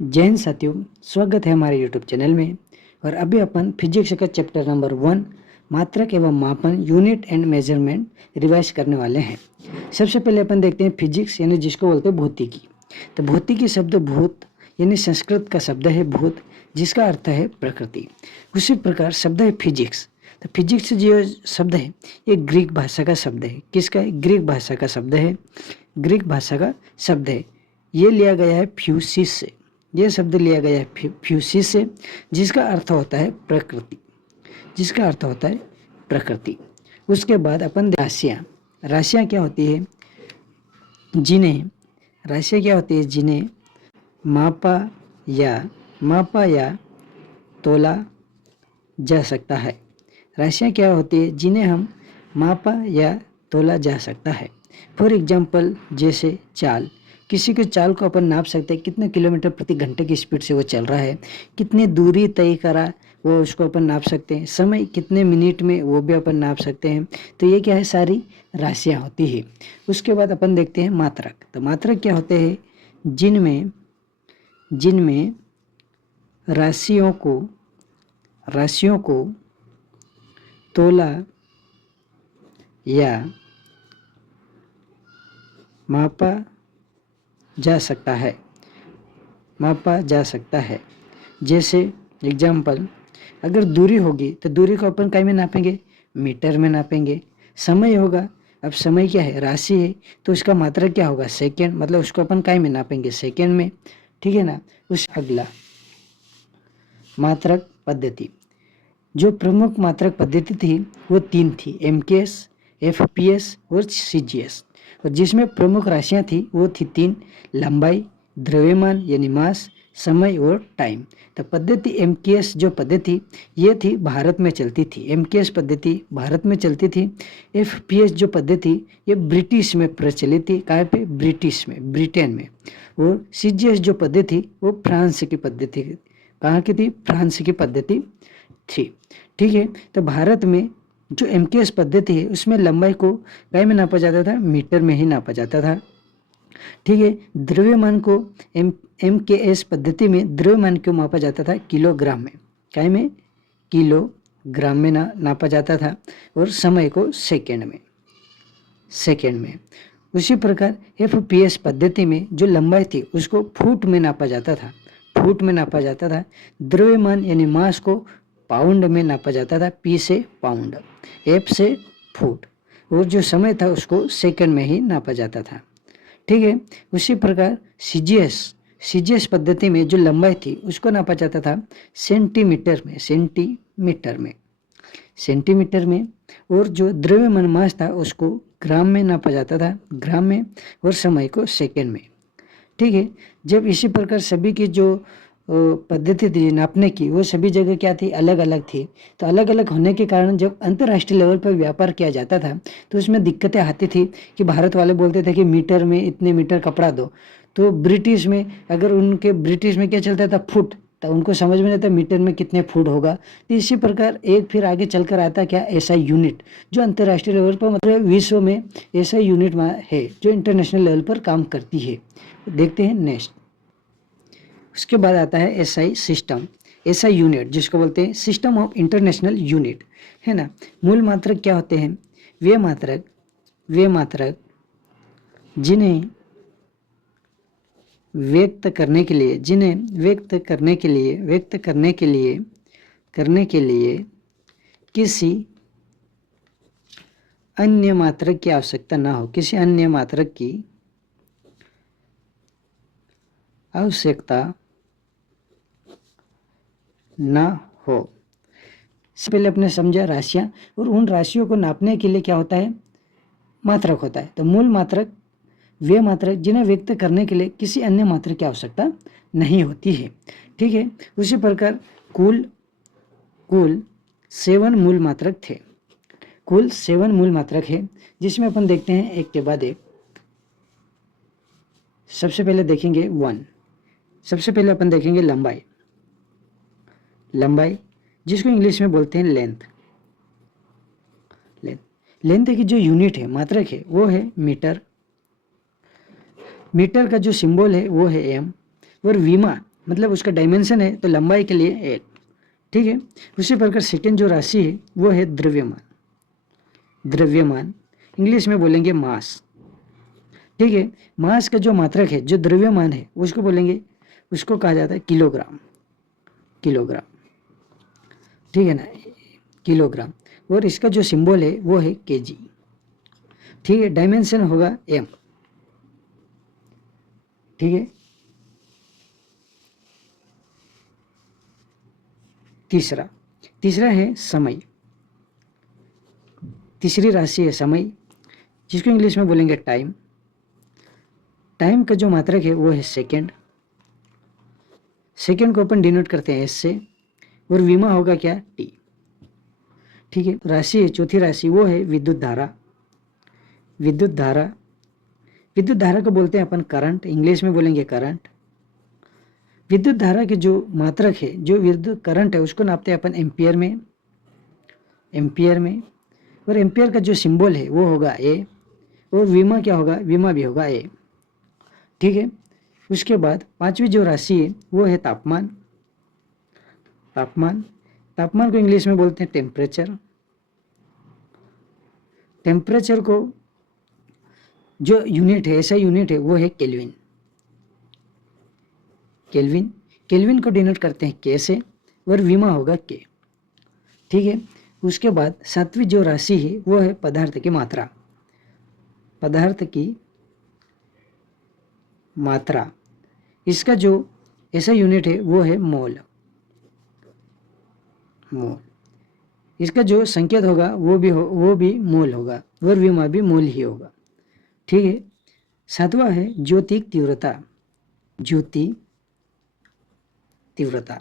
जय हिंद साथियों, स्वागत है हमारे यूट्यूब चैनल में। और अभी अपन फिजिक्स का चैप्टर नंबर 1 मात्रक एवं मापन यूनिट एंड मेजरमेंट रिवाइज करने वाले हैं। सबसे पहले अपन देखते हैं फिजिक्स यानी जिसको बोलते हैं भौतिकी। तो भौतिकी शब्द भूत यानी संस्कृत का शब्द है भूत, जिसका अर्थ है प्रकृति। उसी प्रकार शब्द है फिजिक्स। तो फिजिक्स जो शब्द है ये ग्रीक भाषा का शब्द है। किसका है? ग्रीक भाषा का शब्द है। ग्रीक भाषा का शब्द है। ये लिया गया है फ्यूसिस से। यह शब्द लिया गया है फ्यूसिस से, जिसका अर्थ होता है प्रकृति। जिसका अर्थ होता है प्रकृति। उसके बाद अपन राशियाँ। राशियाँ क्या होती है? राशियाँ क्या होती है? जिन्हें मापा या तोला जा सकता है। राशियाँ क्या होती है? जिन्हें हम मापा या तोला जा सकता है। फॉर एग्जाम्पल, जैसे चाल। किसी के चाल को अपन नाप सकते हैं, कितने किलोमीटर प्रति घंटे की स्पीड से वो चल रहा है, कितनी दूरी तय करा वो उसको अपन नाप सकते हैं। समय कितने मिनट में वो भी अपन नाप सकते हैं। तो ये क्या है? सारी राशियाँ होती है। उसके बाद अपन देखते हैं मात्रक। तो मात्रक क्या होते हैं? जिनमें राशियों को तोला या मापा जा सकता है। जैसे एग्जाम्पल, अगर दूरी होगी तो दूरी को अपन काय में नापेंगे? मीटर में नापेंगे। समय होगा, अब समय क्या है? राशि है, तो उसका मात्रक क्या होगा? सेकेंड, मतलब उसको अपन काय में नापेंगे? सेकेंड में। ठीक है ना। उस अगला मात्रक पद्धति। जो प्रमुख मात्रक पद्धति थी वो 3 थी, MKS, FPS और CGS। और जिसमें प्रमुख राशियाँ थी वो थी 3, लंबाई, द्रव्यमान यानी मास, समय और टाइम। तो पद्धति MKS जो पद्धति ये थी भारत में चलती थी। MKS पद्धति भारत में चलती थी। FPS जो पद्धति ये ब्रिटिश में प्रचलित थी। कहाँ पे? ब्रिटेन में। और CGS जो पद्धति वो फ्रांस की पद्धति। कहाँ की थी? फ्रांस की पद्धति थी। ठीक है। तो भारत में जो MKS पद्धति है उसमें लंबाई को काय में नापा जाता था? मीटर में ही नापा जाता था। ठीक है। द्रव्यमान को MKS पद्धति में द्रव्यमान को मापा जाता था किलोग्राम में। काय में? किलोग्राम में नापा जाता था। और समय को सेकेंड में। उसी प्रकार FPS पद्धति में जो लंबाई थी उसको फुट में नापा जाता था। द्रव्यमान यानी मास को पाउंड में नापा जाता था। P से पाउंड, F से फुट। और जो समय था उसको सेकंड में ही नापा जाता था। ठीक है। उसी प्रकार CGS पद्धति में जो लंबाई थी उसको नापा जाता था सेंटीमीटर में। और जो द्रव्यमान मास था उसको ग्राम में नापा जाता था, और समय को सेकंड में। ठीक है। जब इसी प्रकार सभी की जो पद्धति थी नापने की वो सभी जगह क्या थी? अलग अलग थी। तो अलग अलग होने के कारण जब अंतर्राष्ट्रीय लेवल पर व्यापार किया जाता था तो उसमें दिक्कतें आती थी कि भारत वाले बोलते थे कि मीटर में इतने मीटर कपड़ा दो, तो ब्रिटिश में क्या चलता था? फुट। तो उनको समझ में नहीं आता मीटर में कितने फुट होगा। तो इसी प्रकार एक फिर आगे चलकर आता क्या? SI यूनिट, जो अंतर्राष्ट्रीय लेवल पर मतलब विश्व में SI यूनिट है जो इंटरनेशनल लेवल पर काम करती है। देखते हैं नेक्स्ट। उसके बाद आता है SI सिस्टम, SI यूनिट जिसको बोलते हैं सिस्टम ऑफ इंटरनेशनल यूनिट, है ना। मूल मात्रक क्या होते हैं? वे मात्रक जिन्हें व्यक्त करने के लिए किसी अन्य मात्रक की आवश्यकता ना हो। किसी अन्य मात्रक की आवश्यकता ना हो। इससे पहले अपने समझा राशियाँ, और उन राशियों को नापने के लिए क्या होता है? मात्रक होता है। तो मूल मात्रक वे मात्रक जिन्हें व्यक्त करने के लिए किसी अन्य मात्रक की आवश्यकता नहीं होती है। ठीक है। उसी प्रकार कुल 7 मूल मात्रक थे। कुल 7 मूल मात्रक है, जिसमें अपन देखते हैं एक के बाद एक। सबसे पहले देखेंगे 1। सबसे पहले अपन देखेंगे लंबाई, जिसको इंग्लिश में बोलते हैं लेंथ। लेंथ की जो यूनिट है, मात्रक है, वो है मीटर। मीटर का जो सिंबल है वो है एम। और विमा मतलब उसका डायमेंशन है, तो लंबाई के लिए 1, ठीक है। उसी प्रकार सेकेंड जो राशि है वो है द्रव्यमान। द्रव्यमान इंग्लिश में बोलेंगे मास, ठीक है। मास का जो मात्रक है, जो द्रव्यमान है, उसको बोलेंगे, उसको कहा जाता है किलोग्राम। किलोग्राम, ठीक है ना, किलोग्राम। और इसका जो सिंबल है वो है केजी, ठीक है। डायमेंशन होगा एम, ठीक है। तीसरा तीसरा है समय। तीसरी राशि है समय, जिसको इंग्लिश में बोलेंगे टाइम। टाइम का जो मात्रक है वो है सेकेंड। सेकेंड को अपन डिनोट करते हैं एस से, और विमा होगा क्या, टी, ठीक है। राशि है चौथी राशि, वो है विद्युत धारा। विद्युत धारा, विद्युत धारा को बोलते हैं अपन करंट, इंग्लिश में बोलेंगे करंट। विद्युत धारा के जो मात्रक है, जो विद्युत करंट है, उसको नापते हैं अपन एम्पियर में। एम्पियर में, और एम्पियर का जो सिंबल है वो होगा ए, और विमा क्या होगा, विमा भी होगा ए, ठीक है। उसके बाद पांचवी जो राशि है वो है तापमान। तापमान, तापमान को इंग्लिश में बोलते हैं टेम्परेचर। टेम्परेचर को जो यूनिट है, ऐसा यूनिट है, वो है केल्विन। केल्विन, केल्विन को डिनोट करते हैं के से, और विमा होगा के, ठीक है। उसके बाद सातवीं जो राशि है वो है पदार्थ की मात्रा। पदार्थ की मात्रा, इसका जो ऐसा यूनिट है वो है मोल। मोल, इसका जो संकेत होगा वो भी मोल होगा, और विमा भी मोल ही होगा, ठीक है। सातवां है ज्योतिक तीव्रता। ज्योति तीव्रता,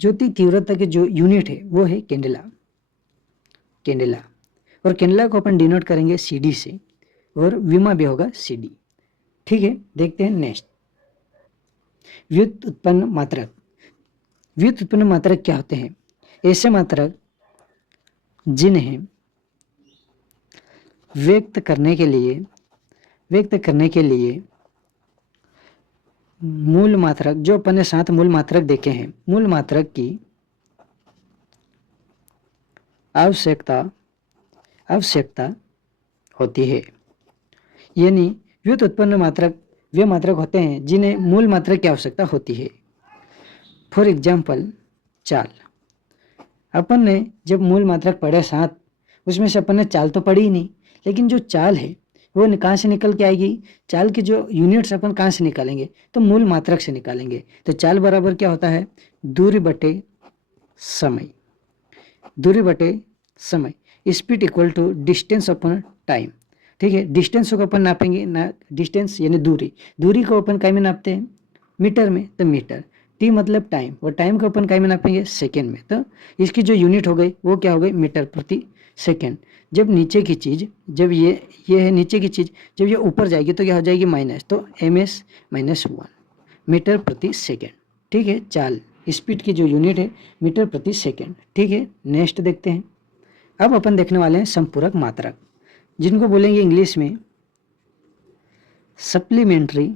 ज्योति तीव्रता के जो यूनिट है वो है कैंडेला। कैंडेला, और कैंडेला को अपन डिनोट करेंगे सीडी से, और विमा भी होगा सीडी, ठीक है। देखते हैं नेक्स्ट, व्युत उत्पन्न मात्रक। व्युत उत्पन्न मात्रक क्या होते हैं, ऐसे मात्रक जिन्हें व्यक्त करने के लिए मूल मात्रक, जो अपन ने 7 मूल मात्रक देखे हैं, मूल मात्रक की आवश्यकता होती है। यानी व्युत उत्पन्न मात्रक वे मात्रक होते हैं जिन्हें मूल मात्रक की आवश्यकता होती है। फॉर एग्जाम्पल, चाल। अपन ने जब मूल मात्रक पढ़े 7, उसमें से अपन ने चाल तो पढ़ी ही नहीं, लेकिन जो चाल है वो कहाँ से निकल के आएगी, चाल के जो यूनिट्स अपन कहाँ से निकालेंगे, तो मूल मात्रक से निकालेंगे। तो चाल बराबर क्या होता है, दूरी बटे समय। दूरी बटे समय, speed equal to distance upon time, ठीक है। डिस्टेंस को अपन नापेंगे ना, डिस्टेंस यानी दूरी, दूरी को अपन काय में नापते हैं, मीटर में, तो मीटर। टी मतलब टाइम, और टाइम को अपन काय में नापेंगे, सेकेंड में। तो इसकी जो यूनिट हो गई वो क्या हो गई, मीटर प्रति सेकेंड। जब नीचे की चीज़, जब ये है नीचे की चीज़, जब ये ऊपर जाएगी तो क्या हो जाएगी, माइनस, तो ms -1 मीटर प्रति सेकेंड, ठीक है। चाल, स्पीड की जो यूनिट है मीटर प्रति सेकेंड, ठीक है। नेक्स्ट देखते हैं, अब अपन देखने वाले हैं संपूरक मात्रक, जिनको बोलेंगे इंग्लिश में सप्लीमेंट्री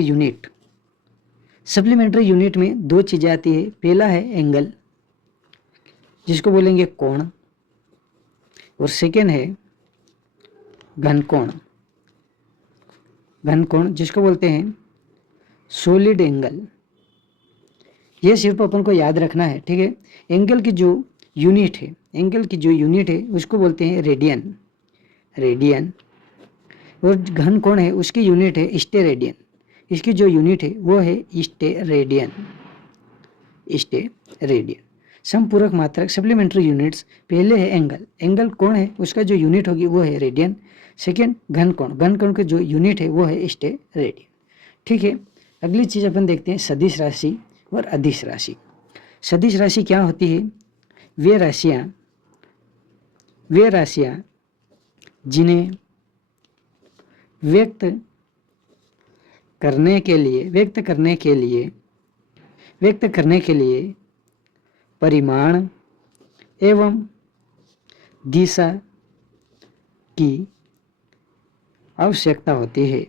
यूनिट। सप्लीमेंट्री यूनिट में 2 चीज़ें आती है, पहला है एंगल, जिसको बोलेंगे कोण, और सेकेंड है घनकोण। घनकोण जिसको बोलते हैं सॉलिड एंगल। ये सिर्फ अपन को याद रखना है, ठीक है। एंगल की जो यूनिट है उसको बोलते हैं रेडियन, और घनकोण है उसकी यूनिट है स्टेरेडियन। इसकी जो यूनिट है वो है स्टेरेडियन। संपूरक मात्रक सप्लीमेंट्री यूनिट्स, पहले है एंगल कोण है, उसका जो यूनिट होगी वो है रेडियन। सेकेंड घनकोण की जो यूनिट है वो है स्टेरेडियन, ठीक है। अगली चीज़ अपन देखते हैं सदिश राशि और अदिश राशि। सदिश राशि क्या होती है, वे राशियाँ जिन्हें व्यक्त करने के लिए परिमाण एवं दिशा की आवश्यकता होती है।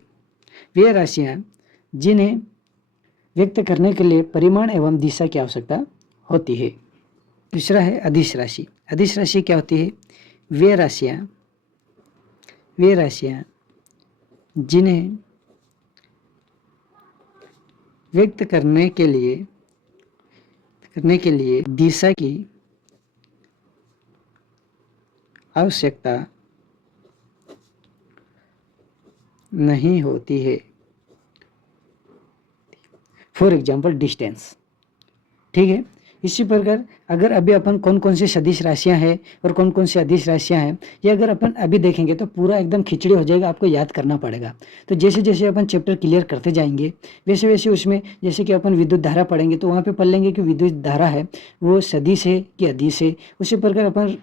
वे राशियाँ जिन्हें व्यक्त करने के लिए परिमाण एवं दिशा की आवश्यकता होती है। दूसरा है अदिश राशि। अदिश राशि क्या होती है? वे राशियाँ जिन्हें व्यक्त करने के लिए दिशा की आवश्यकता नहीं होती है। For example distance. ठीक है, इसी प्रकार अगर अभी अपन कौन कौन सी सदिश राशियां हैं और कौन कौन सी अदिश राशियां हैं, ये अगर अपन अभी देखेंगे तो पूरा एकदम खिचड़ी हो जाएगा, आपको याद करना पड़ेगा। तो जैसे जैसे अपन चैप्टर क्लियर करते जाएंगे वैसे वैसे उसमें जैसे कि अपन विद्युत धारा पढ़ेंगे तो वहाँ पे पढ़ लेंगे कि विद्युत धारा है वो सदिश है कि अदिश है। उसी प्रकार अपन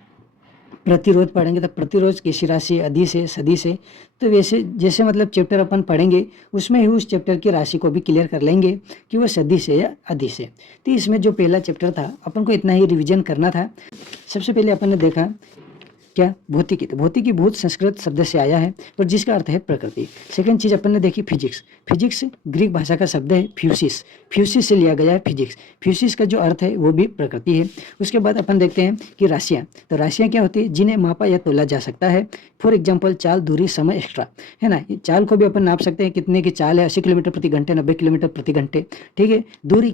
प्रतिरोध पढ़ेंगे तो प्रतिरोध किसी राशि अदिश है सदिश है। तो वैसे जैसे मतलब चैप्टर अपन पढ़ेंगे उसमें ही उस चैप्टर की राशि को भी क्लियर कर लेंगे कि वो सदिश है या अदिश है। तो इसमें जो पहला चैप्टर था अपन को इतना ही रिवीजन करना था। सबसे पहले अपन ने देखा क्या? भौतिकी। तो भौतिकी भूत संस्कृत शब्द से आया है और जिसका अर्थ है प्रकृति। सेकंड चीज अपन ने देखी फिजिक्स। फिजिक्स ग्रीक भाषा का शब्द है फ्यूसिस। फ्यूसिस से लिया गया है फिजिक्स। फ्यूसिस का जो अर्थ है वो भी प्रकृति है। उसके बाद अपन देखते हैं कि राशियाँ। तो राशियाँ क्या होती है? जिन्हें मापा या तोला जा सकता है। फॉर एग्जाम्पल चाल, दूरी, समय, एक्स्ट्रा, है ना। चाल को भी अपन नाप सकते हैं, कितने की चाल है 80 किलोमीटर प्रति घंटे, 90 किलोमीटर प्रति घंटे। ठीक है, दूरी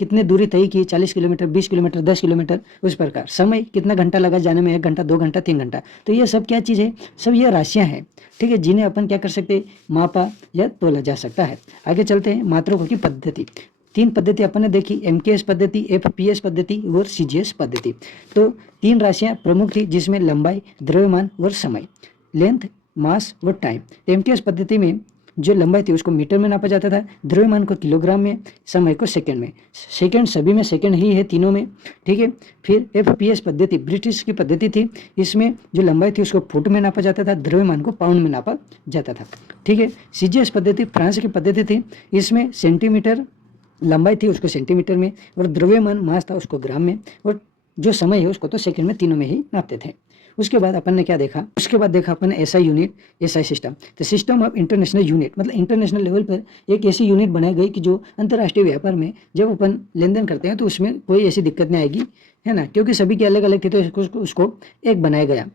कितने दूरी तय की, 40 किलोमीटर, 20 किलोमीटर, 10 किलोमीटर, उस प्रकार। समय कितना घंटा लगा जाने में, 1 घंटा, 2 घंटा, 3 घंटा। तो ये सब क्या चीज़ है? सब ये राशियां हैं। ठीक है, जिन्हें अपन क्या कर सकते हैं? मापा या तोला जा सकता है। आगे चलते हैं मात्रकों की पद्धति। 3 पद्धति अपन ने देखी, MKS पद्धति, FPS पद्धति और CGS पद्धति। तो 3 राशियां प्रमुख थी जिसमें लंबाई, द्रव्यमान और समय, लेंथ, मास और टाइम। MKS पद्धति में जो लंबाई थी उसको मीटर में नापा जाता था, द्रव्यमान को किलोग्राम में, समय को सेकंड में। सेकंड सभी में सेकंड ही है तीनों में। ठीक है, फिर FPS पद्धति ब्रिटिश की पद्धति थी। इसमें जो लंबाई थी उसको फुट में नापा जाता था, द्रव्यमान को पाउंड में नापा जाता था। ठीक है, CGS पद्धति फ्रांस की पद्धति थी। इसमें सेंटीमीटर लंबाई थी उसको सेंटीमीटर में और द्रव्यमान मास था उसको ग्राम में, और जो समय है उसको तो सेकंड में, तीनों में ही नापते थे। उसके बाद अपन ने क्या देखा? उसके बाद देखा अपन ने SI यूनिट, SI सिस्टम। तो सिस्टम ऑफ इंटरनेशनल यूनिट, मतलब इंटरनेशनल लेवल पर एक ऐसी यूनिट बनाई गई कि जो अंतर्राष्ट्रीय व्यापार में जब अपन लेन देन करते हैं तो उसमें कोई ऐसी दिक्कत नहीं आएगी, है ना, क्योंकि सभी के अलग अलग थे तो उसको एक बनाया गया।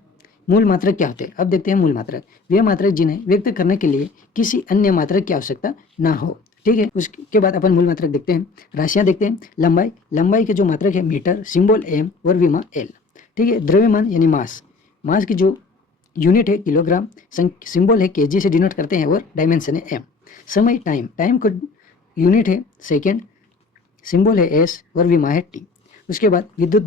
मूल मात्रक क्या होते हैं? अब देखते हैं मूल मात्रक। वे मात्रक जिन्हें व्यक्त करने के लिए किसी अन्य मात्रक की आवश्यकता ना हो। ठीक है, उसके बाद अपन मूल मात्रक देखते हैं। राशियां देखते हैं। लंबाई के जो मात्रक है मीटर, सिंबल M और विमा L। ठीक है, द्रव्यमान यानी मास की जो यूनिट है किलोग्राम, सिंबल है kg से डिनोट करते हैं और डायमेंशन है M। समय टाइम को यूनिट है सेकेंड, सिंबल है S और विमा है T। उसके बाद विद्युत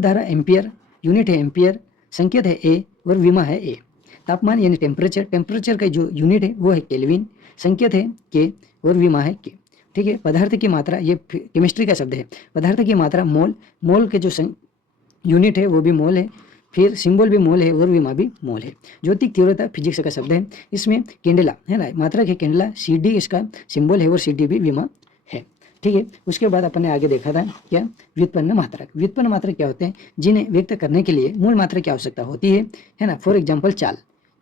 धारा एम्पियर, यूनिट है एम्पियर, संकेत है A और विमा है A। तापमान यानी टेम्परेचर का जो यूनिट है वो है केल्विन, संकेत है K और विमा है K। ठीक है, पदार्थ की मात्रा, ये केमिस्ट्री का शब्द है। पदार्थ की मात्रा मोल के जो यूनिट है वो भी मोल है, फिर सिंबल भी मोल है और विमा भी मोल है। ज्योतिक तीव्रता फिजिक्स का शब्द है। इसमें कैंडेला है ना, मात्रक है कैंडेला, CD इसका सिंबल है और CD भी विमा है। ठीक है, उसके बाद अपन ने आगे देखा था क्या? व्युत्पन्न मात्रक क्या होते हैं? जिन्हें व्यक्त करने के लिए मूल मात्रक की आवश्यकता होती है ना। फॉर एग्जाम्पल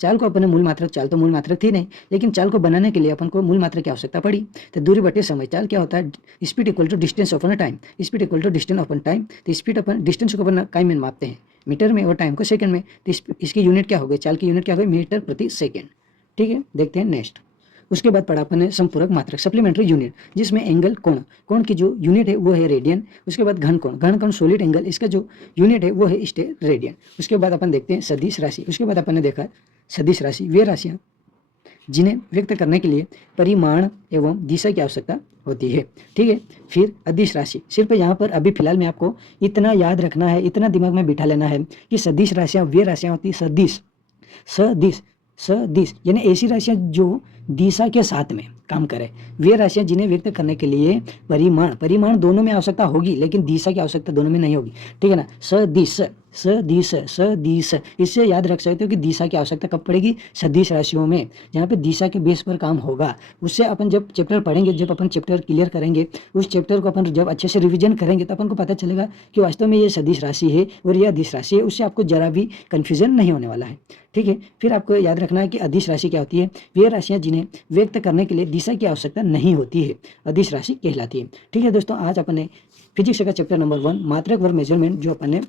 चाल को अपन ने मूल मात्रक थी नहीं, लेकिन चाल को बनाने के लिए अपन को मूल मात्रक की आवश्यकता पड़ी। तो दूरी बटे समय। चाल क्या होता है? Speed equal to distance upon time. Speed equal to distance upon time. तो स्पीड अपन डिस्टेंस को अपन टाइम में मापते हैं मीटर में और टाइम को सेकंड में। तो इसकी यूनिट क्या हो गई? चाल की यूनिट क्या हो गई? मीटर प्रति सेकेंड। ठीक है, देखते हैं नेक्स्ट। उसके बाद पढ़ा अपन ने संपूरक मात्रक, सप्लीमेंट्री यूनिट, जिसमें एंगल कोण की जो यूनिट है वो है रेडियन। उसके बाद घन कोण सॉलिड एंगल, इसका जो यूनिट है वो है रेडियन। उसके बाद अपन देखते हैं सदिश राशि। उसके बाद अपन ने देखा सदिश राशि, वे राशियाँ जिन्हें व्यक्त करने के लिए परिमाण एवं दिशा की आवश्यकता होती है। ठीक है, फिर अदिश राशि। सिर्फ यहाँ पर अभी फिलहाल में आपको इतना याद रखना है, इतना दिमाग में बिठा लेना है कि सदिश राशियाँ वे राशियाँ होती है सदिश यानी ऐसी राशियाँ जो दिशा के साथ में काम करे। वे राशियाँ जिन्हें व्यक्त करने के लिए परिमाण दोनों में आवश्यकता होगी, लेकिन दिशा की आवश्यकता दोनों में नहीं होगी। ठीक है ना। सदिश इससे याद रख सकते हो कि दिशा की आवश्यकता कब पड़ेगी? सदिश राशियों में, जहाँ पे दिशा के बेस पर काम होगा। उससे अपन जब चैप्टर पढ़ेंगे, जब अपन चैप्टर क्लियर करेंगे, उस चैप्टर को अपन जब अच्छे से रिवीजन करेंगे तो अपन को पता चलेगा कि वास्तव में ये सदिश राशि है और यह अदिश राशि है। उससे आपको जरा भी कन्फ्यूजन नहीं होने वाला है। ठीक है, फिर आपको याद रखना है कि अदिश राशि क्या होती है? वे राशियाँ जिन्हें व्यक्त करने के लिए दिशा की आवश्यकता नहीं होती है, अदिश राशि कहलाती है। ठीक है दोस्तों, आज अपन ने फिजिक्स का चैप्टर नंबर 1 मात्रक वर्ग मेजरमेंट जो अपन ने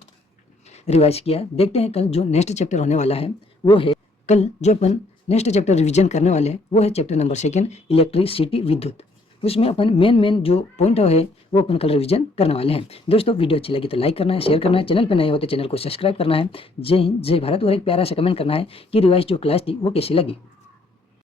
रिवाइज किया। देखते हैं कल जो नेक्स्ट चैप्टर होने वाला है वो है, कल जो अपन नेक्स्ट चैप्टर रिवीजन करने वाले हैं वो है चैप्टर नंबर 2 इलेक्ट्रिसिटी विद्युत। उसमें अपन मेन जो पॉइंट है वो अपन कल रिवीजन करने वाले हैं। दोस्तों वीडियो अच्छी लगी तो लाइक करना है, शेयर करना है, चैनल पर नए हो तो चैनल को सब्सक्राइब करना है। जय हिंद, जय भारत, और एक प्यारा सा कमेंट करना है कि रिवाइज जो क्लास थी वो कैसी लगी।